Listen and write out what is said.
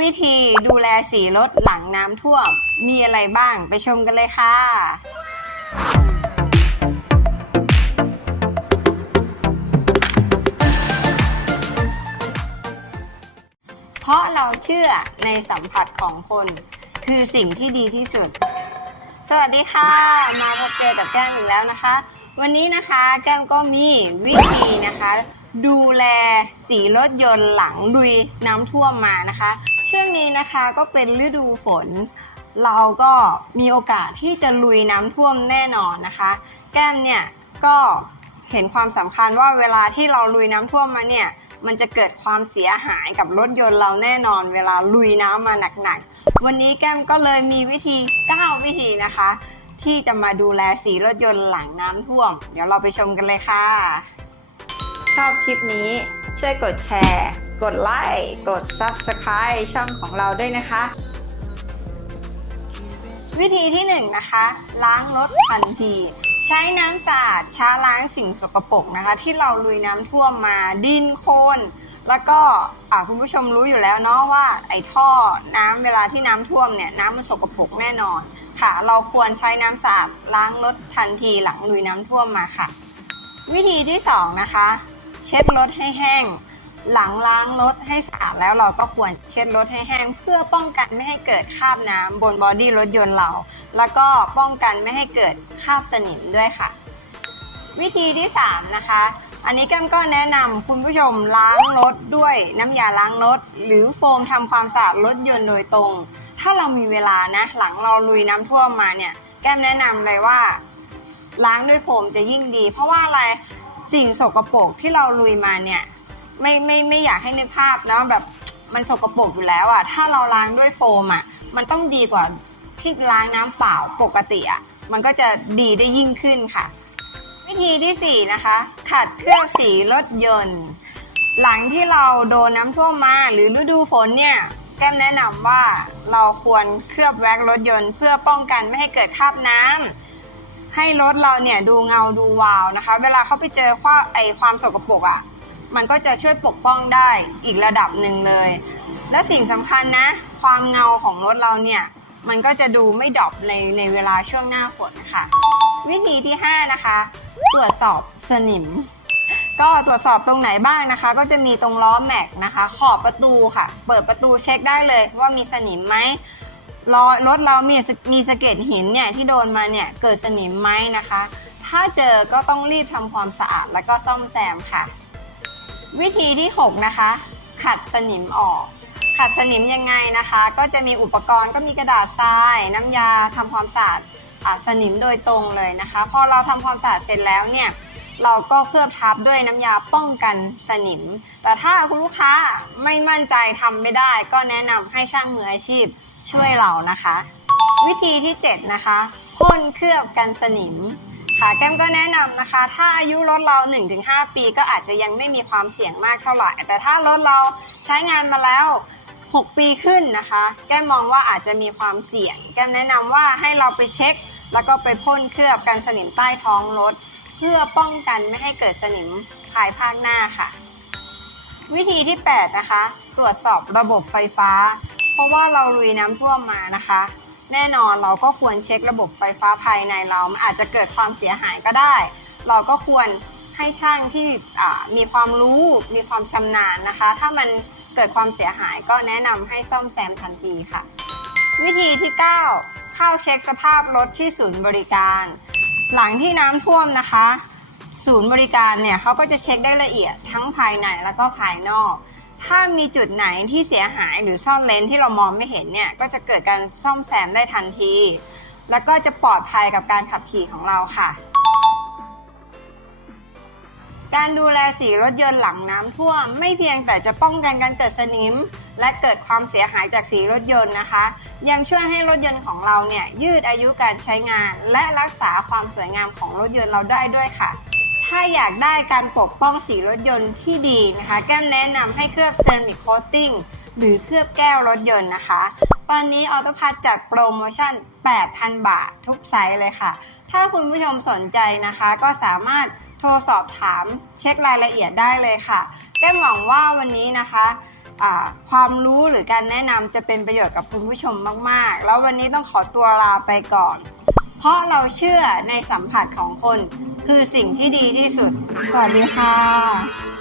วิธีดูแลสีรถหลังน้ำท่วม มีอะไรบ้างไปชมกันเลยค่ะ เพราะเราเชื่อในสัมผัสของคน คือสิ่งที่ดีที่สุด สวัสดีค่ะ มาพบเจอกับแก้มอีกแล้วนะคะ วันนี้นะคะแก้มก็มีวิธีนะคะดูแลสีรถยนต์หลังลุยน้ำท่วมมานะคะ ช่วงนี้นะคะก็เป็นฤดูฝน เราก็มีโอกาสที่จะลุยน้ำท่วมแน่นอนนะคะ แก้มเนี่ยก็เห็นความสำคัญว่าเวลาที่เราลุยน้ำท่วมมาเนี่ยมันจะเกิดความเสียหายกับรถยนต์เราแน่นอน เวลาลุยน้ำมาหนักๆ วันนี้แก้มก็เลยมีวิธี 9 วิธีนะคะ ที่จะมาดูแลสีรถยนต์หลังน้ำท่วม เดี๋ยวเราไปชมกันเลยค่ะ ชอบคลิปนี้ ช่วยกดแชร์ กดไลค์ กด Subscribe ช่องของเราด้วยนะคะ วิธีที่1นงนะคะ ล้างรถทันที ใช้น้ำสะอาดช้าล้างสิ่งสกปรกนะคะ ที่เราลุยน้ำท่วมมาดินโคลนแล้วก็คุณผู้ชมรู้อยู่แล้วเนาะว่าไอ้ท่อน้ำเวลาที่น้ำท่วมเนี่ยน้ำมันสกปรกแน่นอน ค่ะ เราควรใช้น้ำสะอาดล้างรถทันทีหลังลุยน้ำท่วมมาค่ะ วิธีที่สองนะคะ เช็ดรถให้แห้ง หลังล้างรถให้สะอาดแล้วเราก็ควรเช็ดรถให้แห้ง เพื่อป้องกันไม่ให้เกิดคราบน้ำบนบอดี้รถยนต์เรา แล้วก็ป้องกันไม่ให้เกิดคราบสนิมด้วยค่ะ วิธีที่ 3 นะคะอันนี้แก้มก็แนะนำคุณผู้ชมล้างรถด้วยน้ำยาล้างรถ หรือโฟมทำความสะอาดรถยนต์โดยตรง ถ้าเรามีเวลานะ หลังเราลุยน้ำท่วมมาเนี่ย แก้มแนะนำเลยว่า ล้างด้วยโฟมจะยิ่งดี เพราะว่าอะไร สิ่งสกปรกที่เราลุยมาเนี่ยไม่ไม่ไม่อยากให้ในภาพเนาะแบบมันสกปรกอยู่แล้วอะ่ะถ้าเราล้างด้วยโฟมอะ่ะมันต้องดีกว่าที่ล้างน้ำเปล่าปกติอะ่ะมันก็จะดีได้ยิ่งขึ้นค่ะ วิธีที่ 4 นะคะ ขัดเครื่องสีรถยนต์ หลังที่เราโดนน้ำท่วมมาหรือฤดูฝนเนี่ยแก้มแนะนำว่าเราควรเคลือบแว็กซ์รถยนต์ เพื่อป้องกันไม่ให้เกิดคราบน้ำ ให้รถเราเนี่ยดูเงาดูวาวนะคะ เวลาเขาไปเจอความไอความสกปรกอะ่ะมันก็จะช่วยปกป้องได้อีกระดับหนึ่งเลย และสิ่งสำคัญนะ ความเงาของรถเราเนี่ยมันก็จะดูไม่ดรอปในในเวลาช่วงหน้าฝนค่ะ วิธีที่ 5 นะคะ ตรวจสอบสนิม ก็ตรวจสอบตรงไหนบ้างนะคะ ก็จะมีตรงล้อแม็กนะคะ ขอบประตูค่ะ เปิดประตูเช็คได้เลยว่ามีสนิมไหม รอยรถเรามีสมีสะเก็ดหินเนี่ยที่โดนมาเนี่ยเกิดสนิมไหมนะคะ ถ้าเจอก็ต้องรีบทำความสะอาดแล้วก็ซ่อมแซมค่ะ วิธีที่ 6 นะคะ ขัดสนิมออก ขัดสนิมยังไงนะคะ ก็จะมีอุปกรณ์ก็มีกระดาษทราย น้ำยาทำความสะอาดสนิมโดยตรงเลยนะคะพอเราทำความสะอาดเสร็จแล้วเนี่ยเราก็เคลือบทับด้วยน้ำยาป้องกันสนิม แต่ถ้าคุณลูกค้าไม่มั่นใจทำไม่ได้ ก็แนะนำให้ช่างมืออาชีพ ช่วยเรานะคะ วิธีที่ 7 นะคะพ่นเคลือบกันสนิมค่ะแก้มก็แนะนำนะคะ ถ้าอายุรถเรา 1-5 ปีก็อาจจะยังไม่มีความเสี่ยงมากเท่าไหร่ แต่ถ้ารถเราใช้งานมาแล้ว 6 ปีขึ้นนะคะ แก้มมองว่าอาจจะมีความเสี่ยง แก้มแนะนำว่าให้เราไปเช็ค แล้วก็ไปพ่นเคลือบกันสนิมใต้ท้องรถ เพื่อป้องกันไม่ให้เกิดสนิมภายภาคหน้าค่ะ วิธีที่ 8 นะคะ ตรวจสอบระบบไฟฟ้า เพราะว่าเราลุยน้ำท่วมมานะคะ แน่นอนเราก็ควรเช็คระบบไฟฟ้าภายในเราอาจจะเกิดความเสียหายก็ได้ เราก็ควรให้ช่างที่มีความรู้มีความชำนาญนะคะ ถ้ามันเกิดความเสียหายก็แนะนำให้ซ่อมแซมทันทีค่ะ วิธีที่ 9 เข้าเช็คสภาพรถที่ศูนย์บริการ หลังที่น้ำท่วมนะคะ ศูนย์บริการเนี่ยเขาก็จะเช็คได้ละเอียดทั้งภายในแล้วก็ภายนอก ถ้ามีจุดไหนที่เสียหายหรือซ่อนเลนที่เรามองไม่เห็นเนี่ยก็จะเกิดการซ่อมแซมได้ทันที แล้วก็จะปลอดภัยกับการขับขี่ของเราค่ะ การดูแลสีรถยนต์หลังน้ำท่วม ไม่เพียงแต่จะป้องกันการเกิดสนิม และเกิดความเสียหายจากสีรถยนต์นะคะ ยังช่วยให้รถยนต์ของเราเนี่ยยืดอายุการใช้งาน และรักษาความสวยงามของรถยนต์เราได้ด้วยค่ะ ถ้าอยากได้การปกป้องสีรถยนต์ที่ดีนะคะ แก้มแนะนำให้เคลือบเซรามิกโคตติ้งหรือเคลือบแก้วรถยนต์นะคะ ตอนนี้ออโตพัทจัดโปรโมชั่น 8,000 บาททุกไซส์เลยค่ะ ถ้าคุณผู้ชมสนใจนะคะ ก็สามารถโทรสอบถามเช็ครายละเอียดได้เลยค่ะ แก้มหวังว่าวันนี้นะคะความรู้หรือการแนะนำจะเป็นประโยชน์กับคุณผู้ชมมาก ๆ แล้ววันนี้ต้องขอตัวลาไปก่อน เพราะเราเชื่อในสัมผัสของคน คือสิ่งที่ดีที่สุด สวัสดีค่ะ